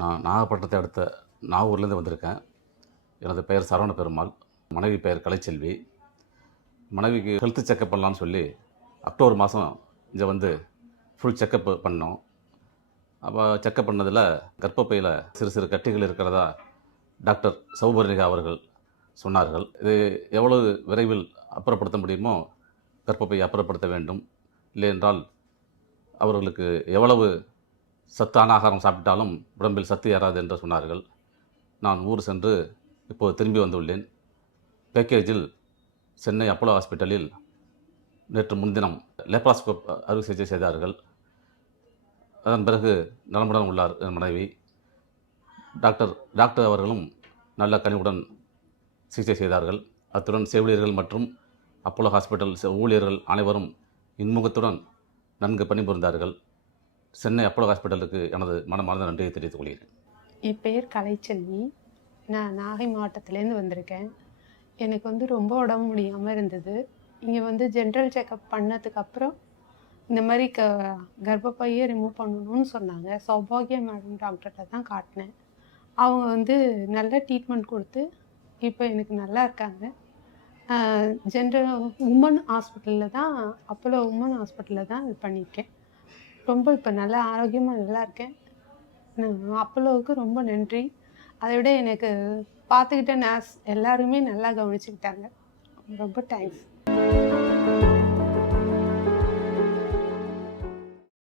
நான் நாகப்பட்டினத்தை அடுத்த நாகூர்லேருந்து வந்திருக்கேன். எனது பெயர் சரவண பெருமாள். மனைவி பெயர் கலைச்செல்வி. மனைவிக்கு ஹெல்த் செக்கப் பண்ணலான்னு சொல்லி அக்டோபர் மாதம் இங்கே வந்து ஃபுல் செக்கப் பண்ணோம். அப்போ செக்கப் பண்ணதில் கர்ப்பப்பையில் சிறு சிறு கட்டிகள் இருக்கிறதா டாக்டர் சௌபர்ணிகா அவர்கள் சொன்னார்கள். இது எவ்வளவு விரைவில் அப்புறப்படுத்த முடியுமோ கர்ப்பப்பையை அப்புறப்படுத்த வேண்டும். இல்லை என்றால் அவர்களுக்கு எவ்வளவு சத்தான ஆகாரம் சாப்பிட்டாலும் உடம்பில் சத்து ஏறாது என்று சொன்னார்கள். நான் ஊர் சென்று இப்போது திரும்பி வந்துள்ளேன். பேக்கேஜில் சென்னை அப்போலோ ஹாஸ்பிட்டலில் நேற்று முன்தினம் லெப்ராஸ்கோப் அறுவை சிகிச்சை செய்தார்கள். அதன் பிறகு நலமுடன் உள்ளார் என் மனைவி. டாக்டர் டாக்டர் அவர்களும் நல்ல கனிவுடன் சிகிச்சை செய்தார்கள். அத்துடன் செவிலியர்கள் மற்றும் அப்போலோ ஹாஸ்பிட்டல் ஊழியர்கள் அனைவரும் இன்முகத்துடன் நன்கு பணிபுரிந்தார்கள். சென்னை அப்போலோ ஹாஸ்பிட்டலுக்கு எனது மனமார்ந்த நன்றியை தெரிவித்துக் கொள்கிறேன். என் பெயர் கலைச்செல்வி. நான் நாகை மாவட்டத்துலேருந்து வந்திருக்கேன். எனக்கு வந்து ரொம்ப உடம்பு முடியாமல் இருந்தது. இங்கே வந்து ஜென்ரல் செக்கப் பண்ணதுக்கப்புறம் இந்த மாதிரி க கர்ப்பப்பையை ரிமூவ் பண்ணணும்னு சொன்னாங்க. சௌபாகியம் மேடம் டாக்டர்கிட்ட தான் காட்டினேன். அவங்க வந்து நல்ல ட்ரீட்மெண்ட் கொடுத்து இப்போ எனக்கு நல்லா இருக்காங்க. ஜென்ரல் உமன் ஹாஸ்பிட்டலில் தான் அப்போலோ உமன் ஹாஸ்பிட்டலில் தான் இது பண்ணியிருக்கேன். ரொம்ப இப்போ நல்லா ஆரோக்கியமாக நல்லா இருக்கேன். நான் அப்போலோவுக்கு ரொம்ப நன்றி. அதை விட எனக்கு பார்த்துக்கிட்ட நர்ஸ் எல்லாருமே நல்லா கவனிச்சுக்கிட்டாங்க. ரொம்ப தேங்க்ஸ்